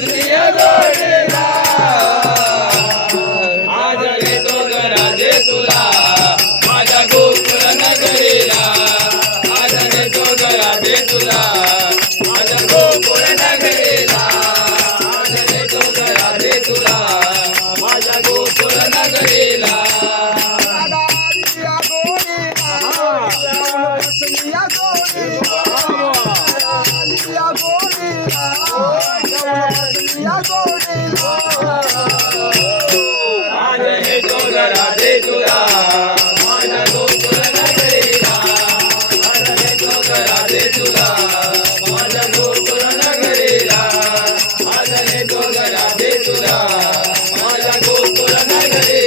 माझ रे दोघराचे तुला माझ्या गोकुल नगरेला माझ रे दो घराचे तुला माझं गोकुळ नगर येराचे तुला माझ्या गोकुल नगरले गोले गो आज मेंगरा ते धुला मान गो पुरण घरे मला डोंगरा दे धुला मान गो पुरण घरे आजने डोंगराजे धुला मान गो पुरण घरे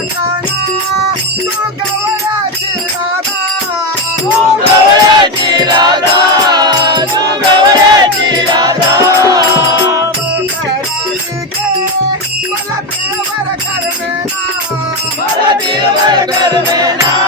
गवराची जीरा तू गवरा जिरा तू गवरा जिरा तुम्हाला घर मे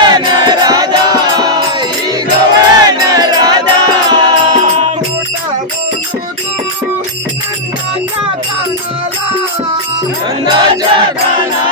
Raja Rana